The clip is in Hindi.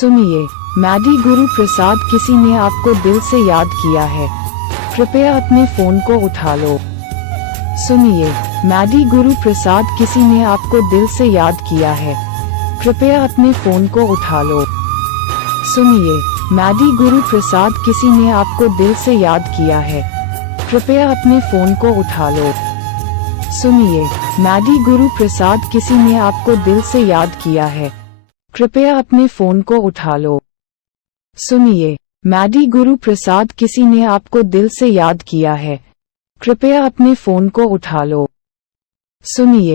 सुनिए, मैडी गुरु प्रसाद, किसी ने आपको दिल से याद किया है, कृपया अपने फोन को उठा लो। सुनिए, मैडी गुरु प्रसाद, किसी ने आपको दिल से याद किया है, कृपया अपने फोन को उठा लो। सुनिए, मैडी गुरु प्रसाद, किसी ने आपको दिल से याद किया है, कृपया अपने फोन को उठा लो। सुनिए, मैडी गुरु प्रसाद, किसी ने आपको दिल से याद किया है, कृपया अपने फोन को उठा लो। सुनिए, मैडी गुरु प्रसाद, किसी ने आपको दिल से याद किया है, कृपया अपने फोन को उठा लो। सुनिए।